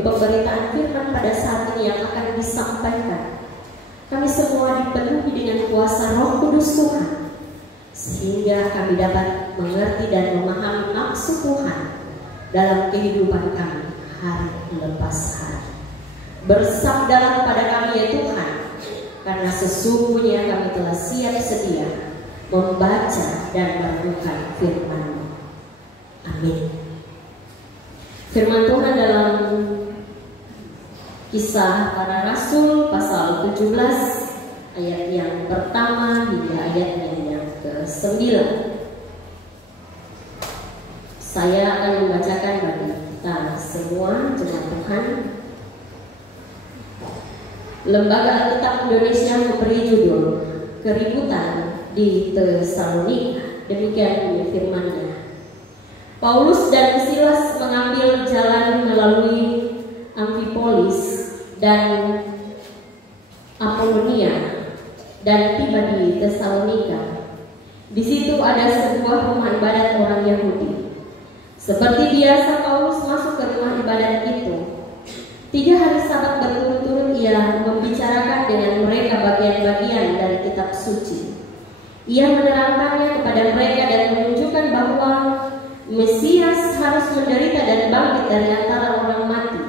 pemberitaan firman pada saat ini yang akan disampaikan, kami semua dipenuhi dengan kuasa Roh Kudus Tuhan, sehingga kami dapat mengerti dan memahami maksud Tuhan dalam kehidupan kami hari lepas hari. Bersabdalah pada kami ya Tuhan, karena sesungguhnya kami telah siap sedia membaca dan merenungkan firman-Mu. Amin. Firman Tuhan dalam Kisah Para Rasul pasal 17 ayat yang pertama hingga ayat yang ke-9. Saya akan membacakan bagi kita semua jemaat Tuhan. Lembaga Alkitab Indonesia memberi judul Keributan di Tesalonika. Demikian firman-Nya. Paulus dan Silas mengambil jalan melalui Amfipolis dan Apolonia dan tiba di Tesalonika. Di situ ada sebuah rumah ibadat orang Yahudi. Seperti biasa Paulus masuk ke rumah ibadat itu. 3 hari Sabat berturut-turut ia membicarakan dengan mereka bagian-bagian dari kitab suci. Ia menerangkannya kepada mereka dan menunjukkan bahwa Mesias harus menderita dan bangkit dari antara orang mati.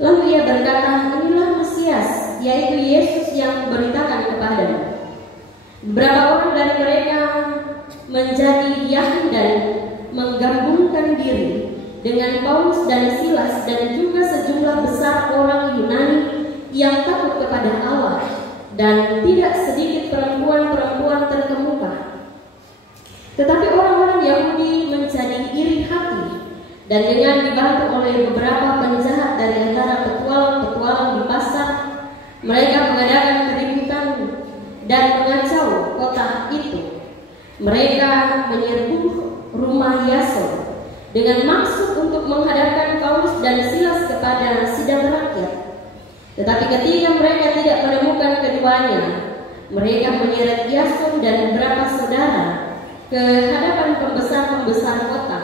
Lalu ia berkata, inilah Mesias, yaitu Yesus yang diberitakan kepadamu. Beberapa orang dari mereka menjadi yakin dan menggabungkan diri dengan Paulus dan Silas dan juga sejumlah besar orang Yunani yang takut kepada Allah, dan tidak sedikit perempuan-perempuan terkemuka. Tetapi orang-orang Yahudi menjadi iri hati, dan dengan dibantu oleh beberapa penjahat dari antara petualang-petualang di pasar, mereka mengadakan keributan dan mengacau kota itu. Mereka menyerbu rumah Yason dengan maksud untuk menghadapkan Paulus dan Silas kepada sidang rakyat. Tetapi ketika mereka tidak menemukan keduanya, mereka menyeret Yason dan beberapa saudara ke hadapan pembesar-pembesar kota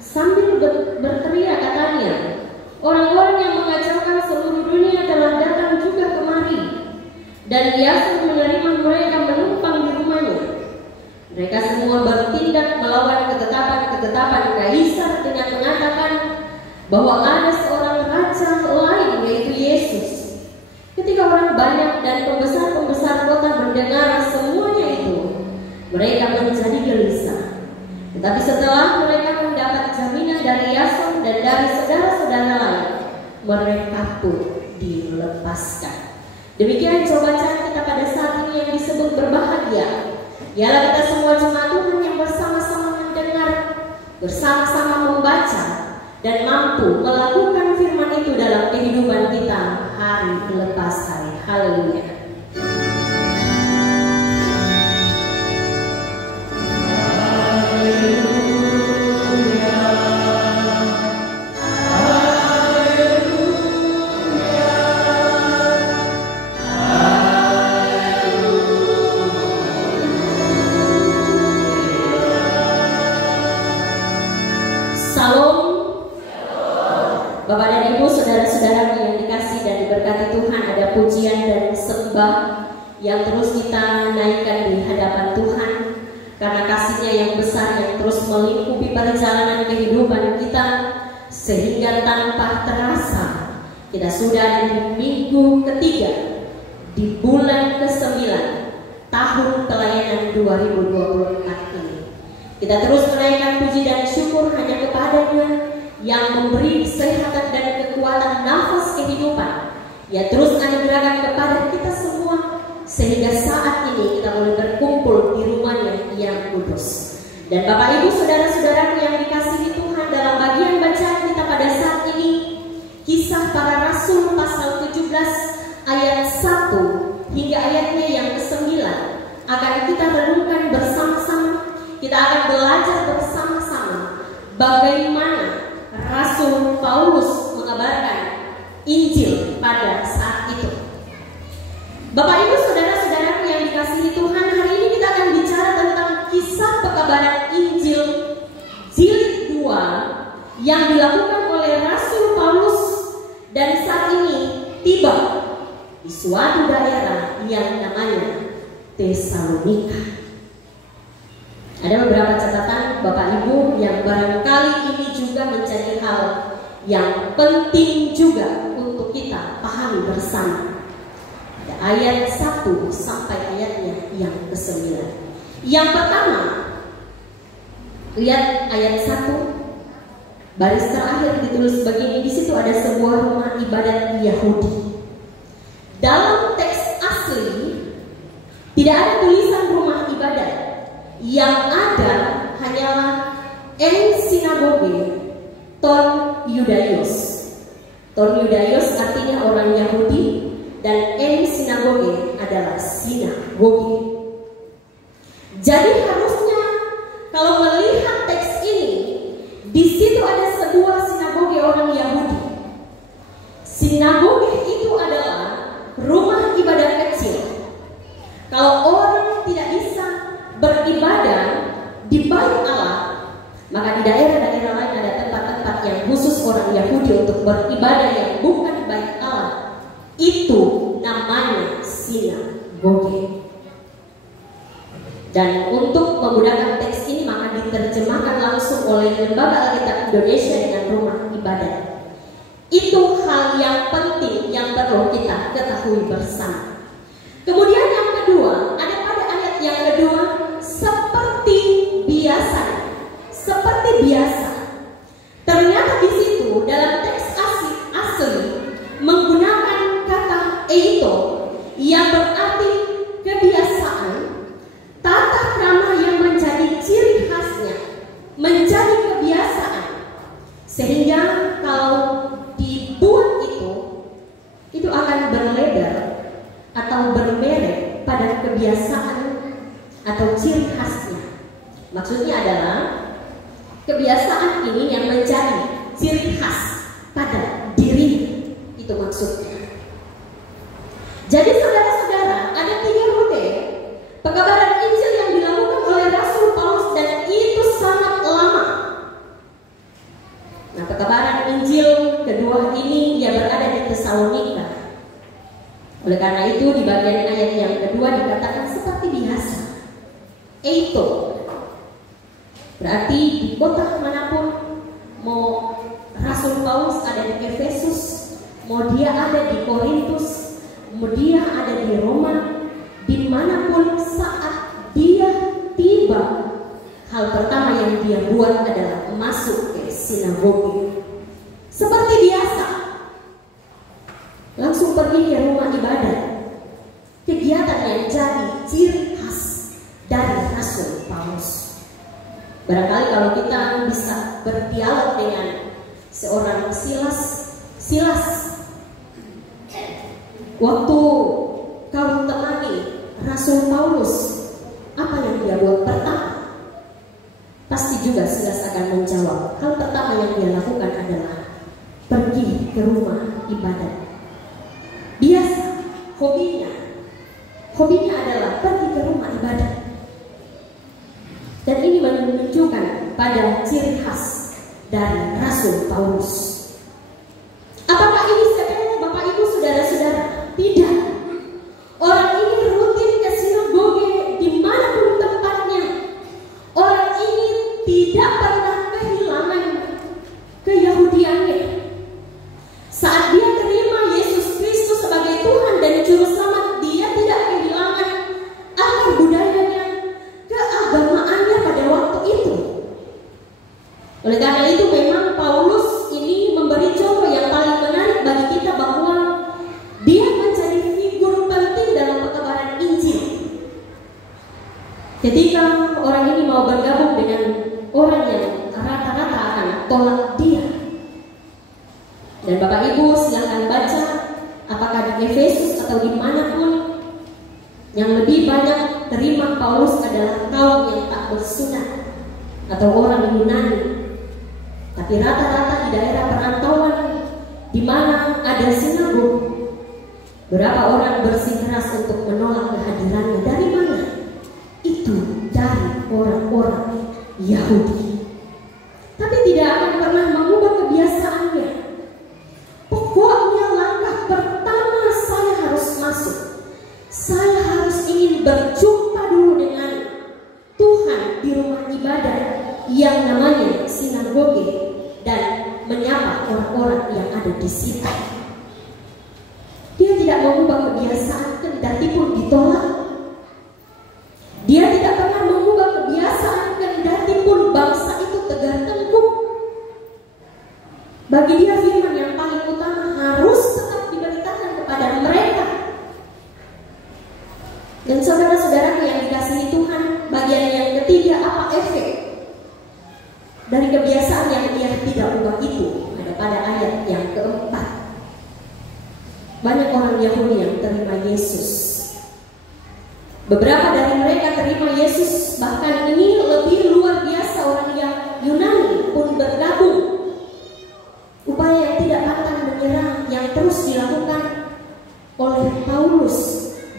sambil berteriak, katanya, orang-orang yang mengacaukan seluruh dunia telah datang juga kemari, dan Yason menerima mereka menumpang di rumahnya. Mereka semua bertindak melawan ketetapan Kaisar dengan mengatakan bahwa ada seorang raja lain, yaitu Yesus. Ketika orang banyak dan pembesar-pembesar kota mendengar semuanya itu, mereka menjadi gelisah. Tetapi setelah mereka mendapat jaminan dari Yason dan dari saudara-saudara lain, mereka pun dilepaskan. Demikian jawaban kita pada saat ini yang disebut berbahagia. Ialah kita semua jemaat Tuhan yang bersama-sama mendengar, bersama-sama membaca, dan mampu melakukan firman itu dalam kehidupan kita hari lepas hari. Haleluya. Bapak dan Ibu, saudara-saudara yang dikasih dan diberkati Tuhan, ada pujian dan sembah yang terus kita naikkan di hadapan Tuhan karena kasih-Nya yang besar yang terus melingkupi perjalanan kehidupan kita, sehingga tanpa terasa kita sudah di minggu ketiga di bulan ke-9 tahun pelayanan 2024 ini. Kita terus menaikkan puji dan syukur hanya kepada-Nya yang memberi kesehatan dan kekuatan nafas kehidupan, ya terus anugerahkan kepada kita semua, sehingga saat ini kita boleh berkumpul di rumah-Nya yang kudus. Dan Bapak Ibu saudara-saudaraku yang dikasihi Tuhan, dalam bagian bacaan kita pada saat ini, Kisah Para Rasul pasal 17 ayat 1 hingga ayatnya yang ke-9 akan kita renungkan bersama-sama. Kita akan belajar bersama-sama bagaimana Rasul Paulus mengabarkan Injil pada saat itu. Bapak Ibu saudara-saudaraku yang dikasihi Tuhan, hari ini kita akan bicara tentang kisah pekabaran Injil jilid 2 yang dilakukan oleh Rasul Paulus tiba di suatu daerah yang namanya Tesalonika. Ada beberapa catatan Bapak Ibu yang barangkali ini juga menjadi hal yang penting juga untuk kita pahami bersama. Ada ayat 1 sampai ayatnya yang ke-9. Yang pertama, lihat ayat 1, baris terakhir ditulis begini. Di situ ada sebuah rumah ibadat Yahudi. Dalam teks asli tidak ada tulisan rumah ibadat. Yang ada hanyalah en sinagoge ton Yudaios. Ton Yudaios artinya orang Yahudi, dan en sinagoge adalah sinagoge. Jadi harusnya kalau melihat teks ini, di situ ada sebuah sinagoge orang Yahudi. Sinagoge itu adalah rumah ibadah kecil. Kalau orang tidak bisa beribadah di bait Allah, maka di daerah-daerah lain ada tempat-tempat yang khusus orang Yahudi untuk beribadah yang bukan bait Allah. Itu namanya sinagoge. Dan untuk menggunakan teks ini maka diterjemahkan langsung oleh Lembaga Alkitab Indonesia dengan rumah ibadat. Itu hal yang penting yang perlu kita ketahui bersama. Kemudian yang kedua, ada pada ayat yang kedua, seperti biasa. Ternyata di situ dalam teks asli menggunakan kata eito yang berarti kebiasaan, tata krama yang menjadi ciri khasnya, menjadi kebiasaan. Sehingga kalau dibuat itu akan berlebar atau bermerek pada kebiasaan atau ciri khasnya. Maksudnya adalah kebiasaan ini yang menjadi ciri khas pada diri. Itu maksudnya. Jadi saudara-saudara, ada 3 rute pengabaran Injil yang dilakukan oleh Rasul Paulus, dan itu sangat lama. Nah, pengabaran Injil kedua ini ia berada di Tesalonika. Oleh karena itu di bagian ayat yang kedua dikatakan seperti biasa. Eito berarti di kota manapun, mau Rasul Paulus ada di Efesus, mau dia ada di Korintus, mau dia ada di Roma, dimanapun saat dia tiba, hal pertama yang dia buat adalah masuk ke sinagoge. Seperti biasa, langsung pergi ke rumah ibadat. Kegiatan yang jadi ciri khas dari Rasul Paulus. Barangkali kalau kita bisa berdialog dengan seorang Silas, waktu kau temani Rasul Paulus, apa yang dia buat pertama? Pasti juga Silas akan menjawab, hal pertama yang dia lakukan adalah pergi ke rumah ibadat. Biasa, hobinya adalah pergi ke rumah ibadat. Dan ini menunjukkan pada ciri khas dari Rasul Paulus. Apakah ini sepele, Bapak Ibu, saudara-saudara? Tidak. Orang ini rutin ke sinagoge dimanapun tempatnya. Orang ini tidak pernah kehilangan keyahudiannya. Saat dia terima Yesus Kristus sebagai Tuhan dan Juru Selamat, dia tidak kehilangan akar budayanya, keagamaannya pada waktu itu. Oleh karena itu memang Paulus ini memberi contoh yang paling menarik bagi kita bahwa dia menjadi figur penting dalam pengabaran Injil. Ketika orang ini mau bergabung dengan orang yang rata-rata akan tolak dia. Dan Bapak Ibu silahkan baca, apakah di Efesus atau dimanapun, yang lebih banyak terima Paulus adalah kaum yang tak bersunat atau orang Yunani. Tapi rata-rata di daerah perantauan di mana ada sinagog, berapa orang bersikeras untuk menolak kehadirannya. Dari mana? Itu dari orang-orang Yahudi. Tapi tidak akan pernah mengubah kebiasaannya. Pokoknya langkah pertama orang-orang yang ada di situ. Dia tidak mengubah kebiasaan kendati pun ditolak. Dia tidak pernah mengubah kebiasaan kendati pun bangsa itu tegar tengkuk. Bagi dia firman yang paling utama harus tetap diberitakan kepada mereka. Dan saudara-saudara yang dikasihi Tuhan, bagian yang ketiga, apa efek dari kebiasaan yang dia tidak ubah itu? Ada pada ayat yang keempat. Banyak orang Yahudi yang terima Yesus. Beberapa dari mereka terima Yesus, bahkan ini lebih luar biasa, orang yang Yunani pun bergabung. Upaya yang tidak pantang menyerah yang terus dilakukan oleh Paulus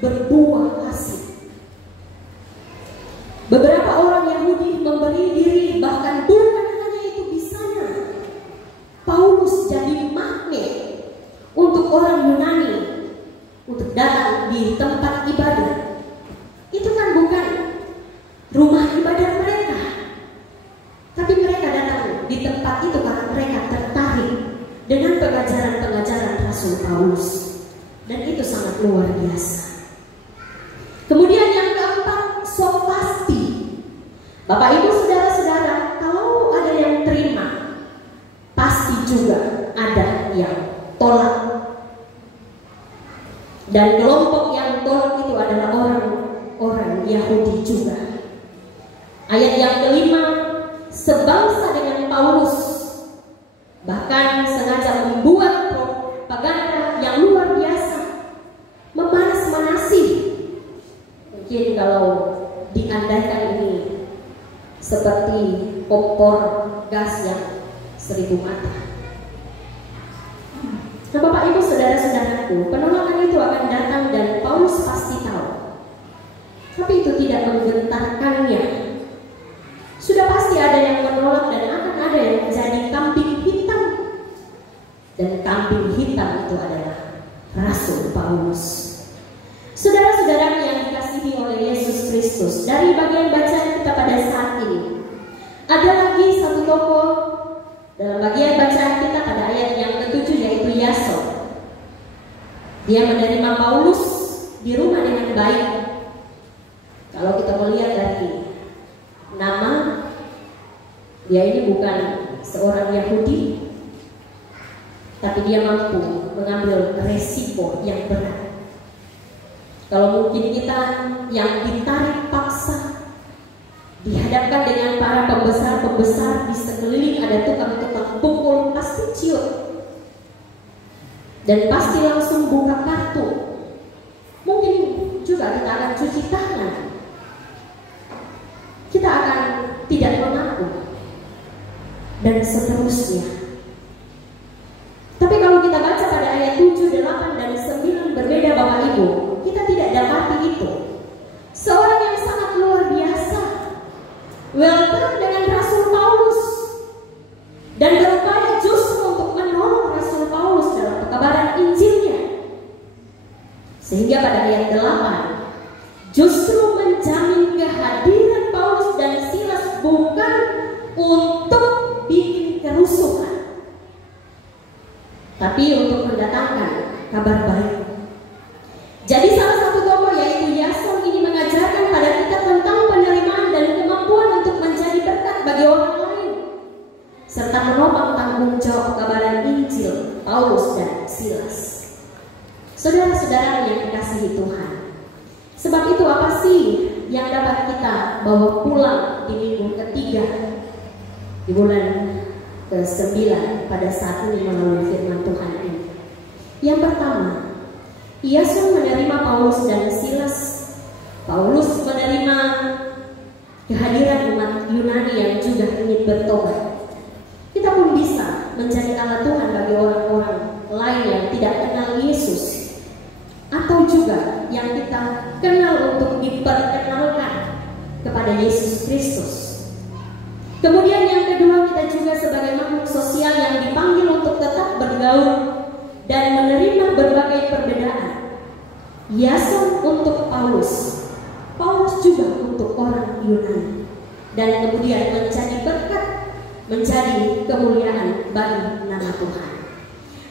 berbuah hasil. Beberapa orang Yahudi memberi diri, bahkan bukan hanya itu bisanya, Paulus jadi magnet untuk orang Yunani untuk datang di tempat ibadah. Itu kan bukan rumah ibadah mereka, tapi mereka datang di tempat itu karena mereka tertarik dengan pengajaran-pengajaran Rasul Paulus, dan itu sangat luar biasa. Kemudian yang keempat, so pasti. Bapak Ibu saudara-saudara, kalau ada yang terima, pasti juga ada yang tolak. Dan kelompok yang tolak itu adalah orang Yahudi juga. Ayat yang kelima, sebangsa dengan Paulus, bahkan sengaja membuat propaganda yang luar biasa, memanas-manasi. Mungkin kalau diandaikan ini seperti kompor gas yang 1000 mata. Nah, Bapak Ibu saudara-saudaraku, penolakan itu akan datang dan Paulus pasti tahu. Tapi itu tidak menggentarkannya. Sudah pasti ada yang menolak dan akan ada yang menjadi kambing hitam. Dan kambing hitam itu adalah Rasul Paulus. Saudara-saudara yang dikasihi oleh Yesus Kristus, dari bagian bacaan kita pada saat ini, ada lagi satu tokoh dalam bagian bacaan kita pada ayat yang ke-7, yaitu Yason. Dia menerima Paulus di rumah dengan baik. Kalau kita melihat dari nama, dia ini bukan seorang Yahudi, tapi dia mampu mengambil resiko yang berat. Kalau mungkin kita yang ditarik paksa, dihadapkan dengan para pembesar-pembesar di sekeliling, ada tukang-tukang pukul, pasti ciut. Dan pasti langsung buka kartu. Mungkin juga kita akan cuci tangan. Kita akan tidak mengaku. Dan seterusnya. Tapi kalau kita baca pada ayat 7, 8, dan 9 berbeda Bapak Ibu, kita tidak dapati itu. Seorang yang sangat luar biasa, welcome dengan Rasul Paulus, dan berupaya justru untuk menolong Rasul Paulus dalam pekabaran Injilnya. Sehingga pada ayat 8 justru menjamin kehadiran Paulus dan Silas bukan untuk bikin kerusuhan, tapi untuk mendatangkan kabar baik. Jadi salah satu tokoh yaitu Yason ini mengajarkan pada kita tentang penerimaan dan kemampuan untuk menjadi berkat bagi orang lain, serta menopang tanggung jawab pekabaran Injil Paulus dan Silas. Saudara-saudara yang dikasihi Tuhan, sebab itu apa sih yang dapat kita bawa pulang di minggu ketiga di bulan ke-9 pada saat ini melalui firman Tuhan ini? Yang pertama, Yason menerima Paulus dan Silas. Paulus menerima kehadiran umat Yunani yang juga ingin bertobat. Kita pun bisa menjadi alat Tuhan bagi orang-orang lain yang tidak kenal Yesus, atau juga yang kita kenal untuk diperkenalkan kepada Yesus Kristus. Kemudian yang kedua, kita juga sebagai makhluk sosial yang dipanggil untuk tetap bergaul dan menerima berbagai perbedaan. Yason untuk Paulus, Paulus juga untuk orang Yunani, dan kemudian menjadi berkat, menjadi kemuliaan bagi nama Tuhan.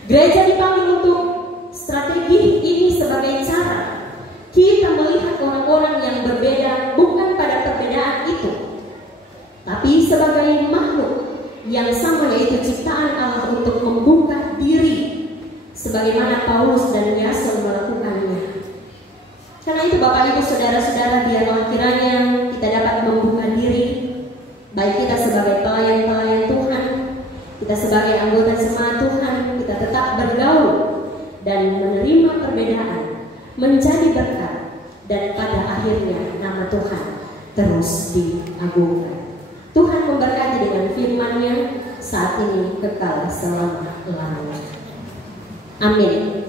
Gereja dipanggil untuk strategi ini sebagai cara kita melihat orang-orang yang berbeda bukan pada perbedaan itu, tapi sebagai makhluk yang sama, yaitu ciptaan Allah, untuk membuka diri sebagaimana Paulus dan Yason melakukannya. Karena itu Bapak Ibu Saudara-saudara, biarlah kiranya kita dapat membuka diri, baik kita sebagai pelayan-pelayan Tuhan, kita sebagai anggota jemaat Tuhan, kita tetap bergaul dan menerima perbedaan menjadi berkat, dan pada akhirnya nama Tuhan terus diagungkan. Tuhan memberkati dengan firman-Nya saat ini kekal selama-lamanya. Amin.